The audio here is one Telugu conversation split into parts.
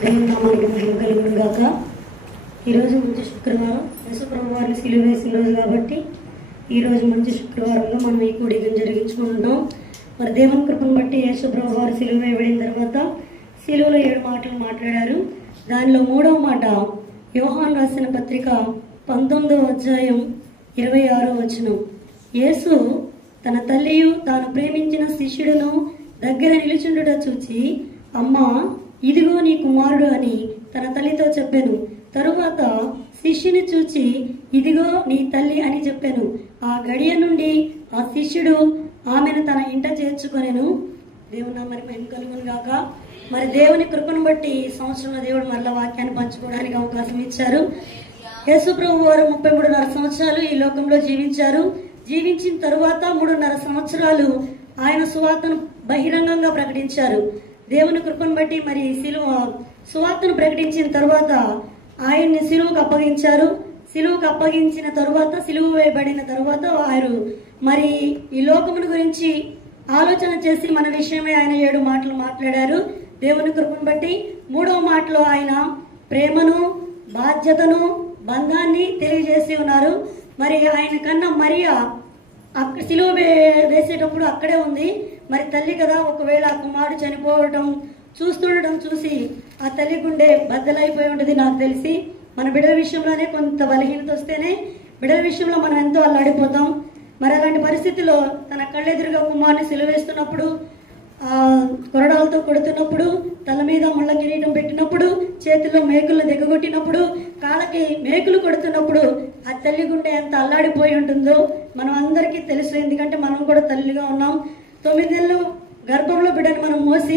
దేవుని నామానికి మహిమ కలుగును గాక. ఈరోజు మంచి శుక్రవారం, యేసుప్రభు వారిని సిలువ వేసిన రోజు కాబట్టి ఈరోజు మంచి శుక్రవారంలో మనం ఈ కూడికను జరిగించుకుంటున్నాం. మరి దేవుని కృపను బట్టి యేసుప్రభు వారు సిలువ వేయబడిన తర్వాత సిలువలో 7 మాటలు మాట్లాడారు. దానిలో 3వ మాట యోహాను రాసిన పత్రిక 19వ అధ్యాయం 26వ వచనం. యేసు తన తల్లియు తాను ప్రేమించిన శిష్యుడును దగ్గర నిలుచుండుట చూచి, అమ్మా, ఇదిగో నీ కుమారుడు అని తన తల్లితో చెప్పాను. తరువాత శిష్యుని చూచి, ఇదిగో నీ తల్లి అని చెప్పాను. ఆ గడియ నుండి ఆ శిష్యుడు ఆమెను తన ఇంట చేర్చుకొనెను. దేవుని నామానికి మహిమ కలుగును గాక. మరి దేవుని కృపను బట్టి ఈ సంవత్సరంలో దేవుడు మరలా వాక్యాన్ని పంచుకోవడానికి అవకాశం ఇచ్చారు. యేసు ప్రభు వారు 33.5 సంవత్సరాలు ఈ లోకంలో జీవించారు. జీవించిన తరువాత 3.5 సంవత్సరాలు ఆయన సువార్తను బహిరంగంగా ప్రకటించారు. దేవుని కృపను బట్టి మరి సువార్తను ప్రకటించిన తర్వాత ఆయన్ని సిలువకు అప్పగించారు. సిలువకు అప్పగించిన తరువాత, సిలువ వేయబడిన తరువాత వారు మరి ఈ లోకమును గురించి ఆలోచన చేసి మన విషయమే ఆయన 7 మాటలు మాట్లాడారు. దేవుని కృపను బట్టి 3వ మాటలో ఆయన ప్రేమను, బాధ్యతను, బంధాన్ని తెలియజేసి ఉన్నారు. మరి ఆయన కన్నా మరియా అక్కడ సిలువ వేసేటప్పుడు అక్కడే ఉంది. మరి తల్లి కదా, ఒకవేళ ఆ కుమారుడు చనిపోవడం చూస్తుండడం చూసి ఆ తల్లి గుండె బద్దలైపోయి ఉంటుంది. నాకు తెలిసి మన బిడ్డల విషయంలోనే కొంత బలహీనత వస్తేనే బిడ్డల విషయంలో మనం ఎంతో అల్లాడిపోతాం. మరి అలాంటి పరిస్థితిలో తన కళ్ళెదురుగా కుమారుని సిలువ వేస్తున్నప్పుడు, కొరడాలతో కొడుతున్నప్పుడు, తల మీద ముళ్ళ కిరీటం పెట్టినప్పుడు, చేతిలో మేకులను దిగగొట్టినప్పుడు, కాళ్ళకి మేకులు కొడుతున్నప్పుడు ఆ తల్లి గుండె ఎంత అల్లాడిపోయి ఉంటుందో మనం అందరికీ తెలుసు. ఎందుకంటే మనం కూడా తల్లిగా ఉన్నాం. 9 నెలలు గర్భంలో బిడ్డను మనం మోసి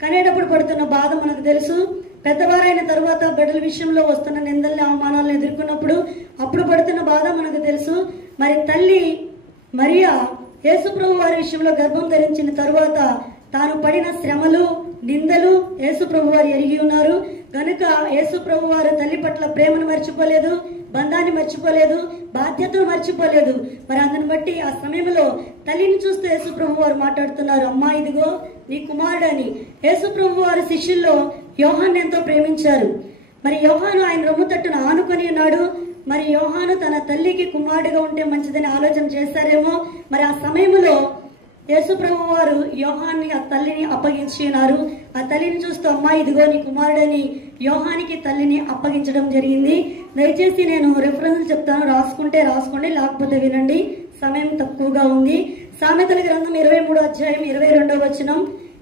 కనేటప్పుడు పడుతున్న బాధ మనకు తెలుసు. పెద్దవారైన తర్వాత బిడ్డల విషయంలో వస్తున్న నిందల్ని, అవమానాలను ఎదుర్కొన్నప్పుడు అప్పుడు పడుతున్న బాధ మనకు తెలుసు. మరి తల్లి మరియా యేసు ప్రభు వారి విషయంలో గర్భం ధరించిన తరువాత తాను పడిన శ్రమలు, నిందలు యేసు ప్రభు వారు ఎరిగి ఉన్నారు. కనుక యేసు ప్రభు వారు తల్లి పట్ల ప్రేమను మర్చిపోలేదు, బంధాన్ని మర్చిపోలేదు, బాధ్యతను మర్చిపోలేదు. మరి అందుని బట్టి ఆ సమయంలో తల్లిని చూస్తే యేసు ప్రభు వారు మాట్లాడుతున్నారు, అమ్మా, ఇదిగో నీ కుమారుడు అని. యేసు ప్రభు వారి శిష్యుల్లో యోహాను ఎంతో ప్రేమించారు. మరి యోహాను ఆయన రొమ్ము తట్టును ఆనుకొని ఉన్నాడు. మరి యోహాను తన తల్లికి కుమారుడిగా ఉంటే మంచిదని ఆలోచన చేస్తారేమో. మరి ఆ సమయంలో యేసు ప్రభు వారు యోహాన్ని ఆ తల్లిని అప్పగించి ఉన్నారు. ఆ తల్లిని చూస్తూ, అమ్మా, ఇదిగో నీ కుమారుడని యోహానికి తల్లిని అప్పగించడం జరిగింది. దయచేసి నేను రెఫరెన్స్ చెప్తాను, రాసుకుంటే రాసుకోండి, లేకపోతే వినండి, సమయం తక్కువగా ఉంది. సామెతల గ్రంథం 23వ అధ్యాయం 22వ వచనం.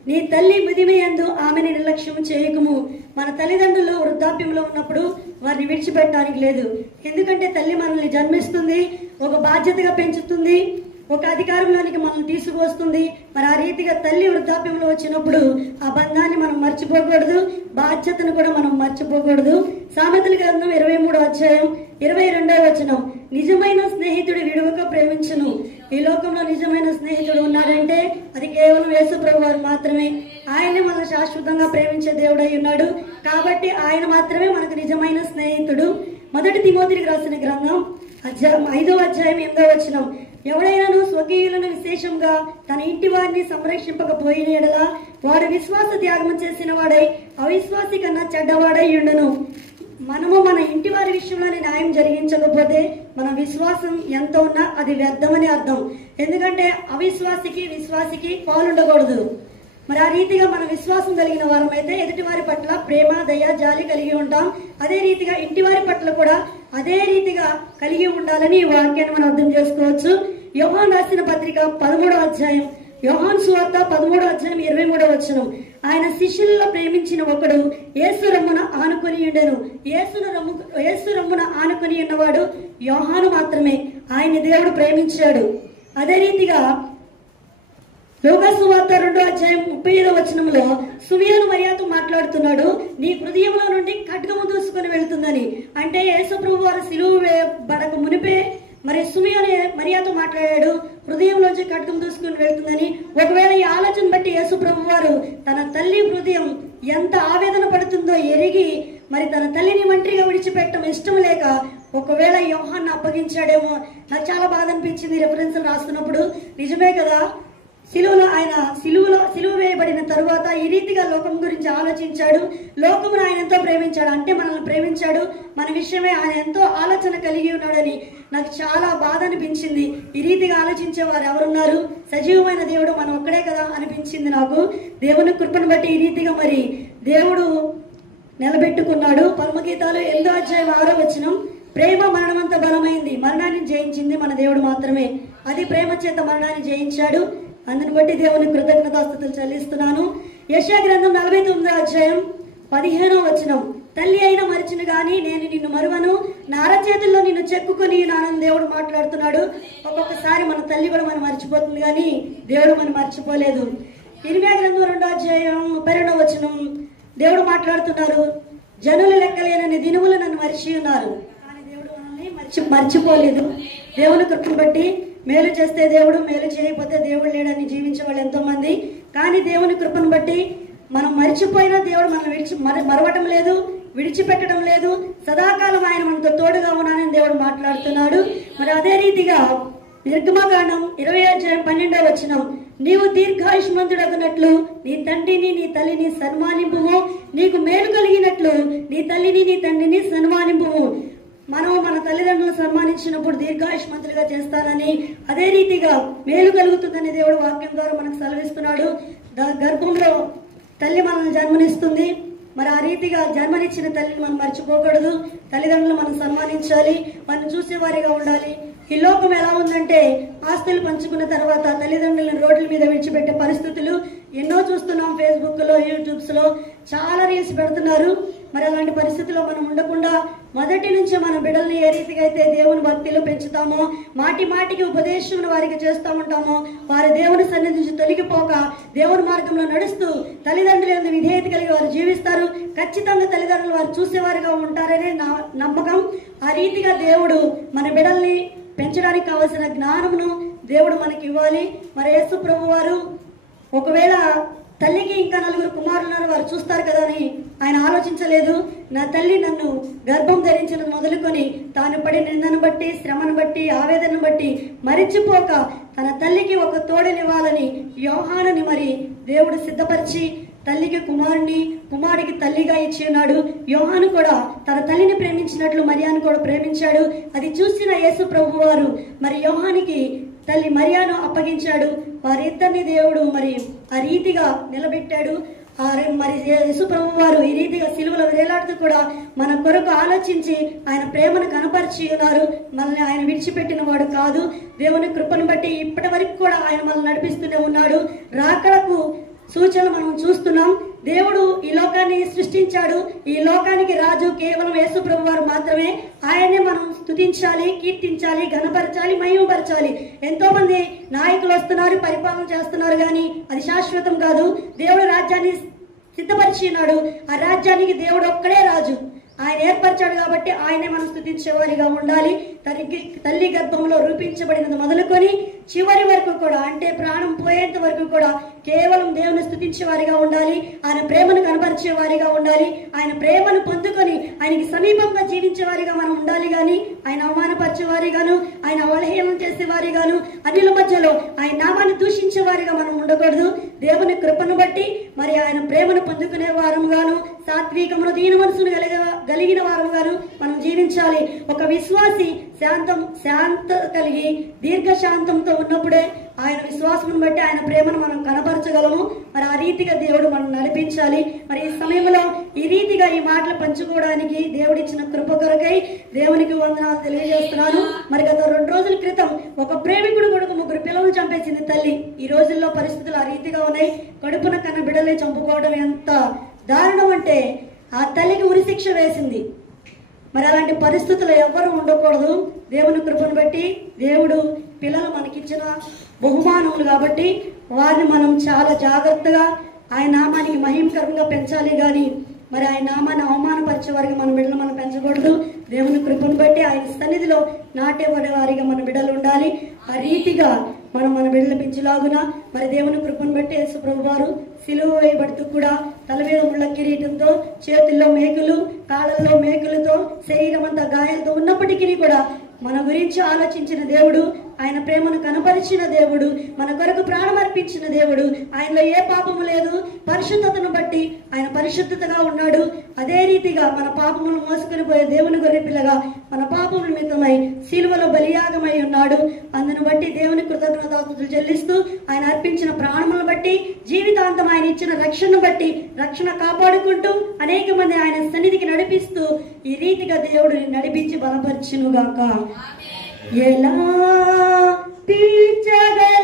నీ తల్లి మదిమయందు ఆమెని నిర్లక్ష్యం చేయకము. మన తల్లిదండ్రులు వృద్ధాప్యంలో ఉన్నప్పుడు వారిని విడిచిపెట్టడానికి లేదు. ఎందుకంటే తల్లి మనల్ని జన్మిస్తుంది, ఒక బాధ్యతగా పెంచుతుంది, ఒక అధికారంలోనికి మనల్ని తీసుకువస్తుంది. మరి ఆ రీతిగా తల్లి వృద్ధాప్యంలో వచ్చినప్పుడు ఆ బంధాన్ని మనం మర్చిపోకూడదు, బాధ్యతను కూడా మనం మర్చిపోకూడదు. సామెతల గ్రంథం 23వ అధ్యాయం 22వ వచనం. నిజమైన స్నేహితుడు విడువక ప్రేమించును. ఈ లోకంలో నిజమైన స్నేహితుడు ఉన్నాడంటే అది కేవలం యేసు ప్రభు వారు మాత్రమే. ఆయనే మనల్ని శాశ్వతంగా ప్రేమించే దేవుడై ఉన్నాడు. కాబట్టి ఆయన మాత్రమే మనకు నిజమైన స్నేహితుడు. 1 తిమోతికి రాసిన గ్రంథం 5వ అధ్యాయం 8వ వచనం. ఎవడైనాను స్వకీయులను విశేషంగా తన ఇంటి వారిని సంరక్షింపకపోయిన ఎడల వాడు విశ్వాస త్యాగం చేసిన వాడై అవిశ్వాసి కన్నా చెడ్డవాడై ఉండును. మనము మన ఇంటి వారి విషయంలోనే న్యాయం జరిగించకపోతే మన విశ్వాసం ఎంత ఉన్నా అది వ్యర్థమని అర్థం. ఎందుకంటే అవిశ్వాసికి విశ్వాసికి పాలుండకూడదు. మరి ఆ రీతిగా మన విశ్వాసం కలిగిన వారమైతే ఎదుటి వారి పట్ల ప్రేమ, దయ, జాలి కలిగి ఉంటాం. అదే రీతిగా ఇంటి వారి పట్ల కూడా అదే రీతిగా కలిగి ఉండాలని ఈ వాక్యాన్ని మనం అర్థం చేసుకోవచ్చు. యోహాను రాసిన పత్రిక 13వ అధ్యాయం, యోహాను సువార్త 13వ అధ్యాయం 23వ వచనం. ఆయన శిష్యులలో ప్రేమించిన ఒకడు యేసు రొమ్మున ఆనుకొని ఉండెను. యేసు రొమ్మున ఆనుకొని ఉన్నవాడు యోహాను మాత్రమే. ఆయన దేవుడు ప్రేమించాడు. అదే రీతిగా లూకాసు వార్త 2వ అధ్యాయం 35వ వచనంలో సుమియోను మరియాతో మాట్లాడుతున్నాడు, నీ హృదయంలో నుండి ఖడ్గము దూసుకొని వెళ్తుందని. అంటే యేసు ప్రభు వారు సిలువ వేయబడక మునిపే మరి సుమియోను మరియాతో మాట్లాడాడు, హృదయంలోంచి ఖడ్గం దూసుకొని వెళ్తుందని. ఒకవేళ ఈ ఆలోచన బట్టి యేసు ప్రభు వారు తన తల్లి హృదయం ఎంత ఆవేదన పడుతుందో ఎరిగి మరి తన తల్లిని ఒంటరిగా విడిచిపెట్టడం ఇష్టం లేక ఒకవేళ యోహాన్ని అప్పగించాడేమో. నాకు చాలా బాధ అనిపించింది రెఫరెన్స్ రాస్తున్నప్పుడు. నిజమే కదా, సిలువ వేయబడిన తరువాత ఈ రీతిగా లోకం గురించి ఆలోచించాడు. లోకమును ఆయన ఎంతో ప్రేమించాడు, అంటే మనల్ని ప్రేమించాడు, మన విషయమే ఆయన ఎంతో ఆలోచన కలిగి ఉన్నాడని నాకు చాలా బాధ అనిపించింది. ఈ రీతిగా ఆలోచించే వారు ఎవరున్నారు? సజీవమైన దేవుడు మనం ఒక్కడే కదా అనిపించింది నాకు. దేవుని కృపను బట్టి ఈ రీతిగా మరి దేవుడు నిలబెట్టుకున్నాడు. పరమగీతాలు 8:6 ప్రేమ మరణమంత బలమైంది, మరణాన్ని జయించింది మన దేవుడు మాత్రమే. అది ప్రేమ చేత మరణాన్ని జయించాడు. అందుని బట్టి దేవుని కృతజ్ఞతాస్తుతులు చెల్లిస్తున్నాను. యెషయా గ్రంథం 49:15 తల్లి అయినా మరిచిను గాని నేను నిన్ను మరువను, నా అరచేతుల్లో నిన్ను చెక్కుకొని నానని దేవుడు మాట్లాడుతున్నాడు. ఒక్కొక్కసారి మన తల్లి కూడా మనం మర్చిపోతుంది, కానీ దేవుడు మనం మర్చిపోలేదు. ఇర్మియా గ్రంథం 2:32 దేవుడు మాట్లాడుతున్నారు, జనులు లెక్కలేనని దినములు నన్ను మరిచి ఉన్నారు, కానీ దేవుడు మనల్ని మర్చిపోలేదు. దేవుని కృపను బట్టి మేలు చేస్తే దేవుడు, మేలు చేయకపోతే దేవుడు లేడని జీవించే వాళ్ళు ఎంతో మంది. కానీ దేవుని కృపను బట్టి మనం మర్చిపోయినా దేవుడు మనం మరవటం లేదు, విడిచిపెట్టడం లేదు. సదాకాలం ఆయన మనతో తోడుగా ఉన్నానని దేవుడు మాట్లాడుతున్నాడు. మరి అదే రీతిగా నిర్గమకాండం 20:12 నీవు దీర్ఘాయుష్మంతుడగునట్లు నీ తండ్రిని నీ తల్లిని సన్మానింపుము, నీకు మేలు కలిగినట్లు నీ తల్లిని నీ తండ్రిని సన్మానింపుము. మనం మన తల్లిదండ్రులు సన్మానించినప్పుడు దీర్ఘాయుష్మంతులుగా చేస్తారని, అదే రీతిగా మేలు కలుగుతుందని దేవుడు వాక్యం ద్వారా మనకు సెలవిస్తున్నాడు. గర్భంలో తల్లి మనల్ని జన్మనిస్తుంది. మరి ఆ రీతిగా జన్మనిచ్చిన తల్లిని మనం మర్చిపోకూడదు. తల్లిదండ్రులు మనం సన్మానించాలి, మనం చూసేవారిగా ఉండాలి. ఈ లోకం ఎలా ఉందంటే ఆస్తులు పంచుకున్న తర్వాత తల్లిదండ్రులను రోడ్ల మీద విడిచిపెట్టే పరిస్థితులు ఎన్నో చూస్తున్నాం. ఫేస్బుక్లో, యూట్యూబ్స్లో చాలా రీల్స్ పెడుతున్నారు. మరి అలాంటి పరిస్థితుల్లో మనం ఉండకుండా మొదటి నుంచి మన బిడ్డల్ని ఏ రీతిగా అయితే దేవుని భక్తిలో పెంచుతామో, మాటి మాటికి ఉపదేశం వారికి చేస్తూ ఉంటామో, వారి దేవుని సన్నిధి నుంచి తొలగిపోక దేవుని మార్గంలో నడుస్తూ తల్లిదండ్రుల విధేయత కలిగి వారు జీవిస్తారు. ఖచ్చితంగా తల్లిదండ్రులు వారు చూసేవారుగా ఉంటారనే నా నమ్మకం. ఆ రీతిగా దేవుడు మన బిడ్డల్ని పెంచడానికి కావలసిన జ్ఞానమును దేవుడు మనకి ఇవ్వాలి. మరి యేసు ప్రభు వారు ఒకవేళ తల్లికి ఇంకా 4 కుమారులను వారు చూస్తారు కదా అని ఆయన ఆలోచించలేదు. నా తల్లి నన్ను గర్భం ధరించినది మొదలుకొని తాను పడిన నిందను బట్టి, శ్రమను బట్టి, ఆవేదనను బట్టి మరిచిపోక తన తల్లికి ఒక తోడనివ్వాలని యోహానుని మరి దేవుడు సిద్ధపరిచి తల్లికి కుమారుని, కుమారుడికి తల్లిగా ఇచ్చి ఉన్నాడు. యోహాను కూడా తన తల్లిని ప్రేమించినట్లు మరియాను కూడా ప్రేమించాడు. అది చూసిన యేసు ప్రభు వారు మరి యోహానికి తల్లి మరియాను అప్పగించాడు. వారిద్దరిని దేవుడు మరి ఆ రీతిగా నిలబెట్టాడు. మరి యేసు ప్రభు వారు ఈ రీతిగా సిలువలో వేలాడుతూ కూడా మన కొరకు ఆలోచించి ఆయన ప్రేమను కనపరిచి ఉన్నారు. మనల్ని ఆయన విడిచిపెట్టిన వాడు కాదు. దేవుని కృపను బట్టి ఇప్పటి వరకు కూడా ఆయన మనల్ని నడిపిస్తూనే ఉన్నాడు. రాకడకు సూచనలు మనం చూస్తున్నాం. దేవుడు ఈ లోకాన్ని సృష్టించాడు. ఈ లోకానికి రాజు కేవలం యేసు ప్రభు వారు మాత్రమే. ఆయనే మనం స్తుతించాలి, కీర్తించాలి, ఘనపరచాలి, మహిమపరచాలి. ఎంతో మంది నాయకులు వస్తున్నారు, పరిపాలన చేస్తున్నారు, కానీ అది శాశ్వతం కాదు. దేవుడు రాజ్యాన్ని సిద్ధపరిచినాడు. ఆ రాజ్యానికి దేవుడు ఒక్కడే రాజు. ఆయన ఏర్పరిచాడు కాబట్టి ఆయనే మనం స్తుతించేవారిగా ఉండాలి. తల్లి గర్భంలో రూపించబడినది మొదలుకొని చివరి వరకు కూడా, అంటే ప్రాణం పోయేంత వరకు కూడా కేవలం దేవుని స్తుతించేవారిగా ఉండాలి. ఆయన ప్రేమను కనపరిచేవారిగా ఉండాలి. ఆయన ప్రేమను పొందుకొని ఆయనకి సమీపంగా జీవించేవారిగా మనం ఉండాలి. కానీ ఆయన అవమానపరిచేవారిగాను, ఆయన అవహేళన చేసేవారిగాను, అన్యుల మధ్యలో ఆయన నామాన్ని దూషించేవారిగా మనం ఉండకూడదు. దేవుని కృపను బట్టి మరి ఆయన ప్రేమను పొందుకునే వారముగాను, సాత్వికమును, దీన మనసును కలిగిన వారముగాను మనం జీవించాలి. ఒక విశ్వాసి శాంత కలిగి దీర్ఘశాంతంతో ఉన్నప్పుడే ఆయన విశ్వాసమును బట్టి ఆయన ప్రేమను మనం కనపరచగలము. మరి ఆ రీతిగా దేవుడు మనం నడిపించాలి. మరి ఈ సమయంలో ఈ రీతిగా ఈ మాటలు పంచుకోవడానికి దేవుడిచ్చిన కృప కొరకై దేవునికి వందనాలు తెలియజేస్తున్నాను. మరి గత 2 రోజుల క్రితం ఒక ప్రేమికుడు కొడుకు 3 పిల్లలను చంపేసింది తల్లి. ఈ రోజుల్లో పరిస్థితులు ఆ రీతిగా ఉన్నాయి. కడుపున కన్న బిడ్డల్ని చంపుకోవడం ఎంత దారుణం అంటే ఆ తల్లికి ఉరిశిక్ష వేసింది. మరి అలాంటి పరిస్థితులు ఎవ్వరూ ఉండకూడదు. దేవుని కృపను బట్టి దేవుడు పిల్లలు మనకిచ్చిన బహుమానములు కాబట్టి వారిని మనం చాలా జాగ్రత్తగా ఆయన నామానికి మహిమకరంగా పెంచాలి. కానీ మరి ఆయన నామాన్ని అవమానపరిచే వారికి మన బిడ్డలు మనం పెంచకూడదు. దేవుని కృపను బట్టి ఆయన సన్నిధిలో నాటేపడే వారిగా మన బిడ్డలు ఉండాలి. ఆ రీతిగా మనం మన బిడ్డలు పెంచులాగున మరి దేవుని కృపను బట్టి యేసు ప్రభు వారు సిలువ వేయబడుతూ కూడా తల మీద ముళ్ళ కిరీటంతో, చేతుల్లో మేకులు, కాళ్ళల్లో మేకులతో, శరీరం అంతా గాయాలతో ఉన్నప్పటికీ కూడా మన గురించి ఆలోచించిన దేవుడు ఆయన ప్రేమను కనపరిచిన దేవుడు, మన కొరకు ప్రాణం అర్పించిన దేవుడు. ఆయనలో ఏ పాపము లేదు. పరిశుద్ధతను బట్టి ఆయన పరిశుద్ధతగా ఉన్నాడు. అదే రీతిగా మన పాపములు మోసుకొని పోయే దేవుని గొర్రె పిల్లగా మన పాపముల నిమిత్తమై శిలువలో బలియాగమై ఉన్నాడు. అందును బట్టి దేవుని కృతజ్ఞతాస్తుతులు చెల్లిస్తూ ఆయన అర్పించిన ప్రాణములను బట్టి, జీవితాంతం ఆయన ఇచ్చిన రక్షణను బట్టి, రక్షణ కాపాడుకుంటూ అనేక మంది ఆయన సన్నిధికి నడిపిస్తూ ఈ రీతిగా దేవుడు నడిపించి బలపరచునుగాక. ఎలా తీర్చగల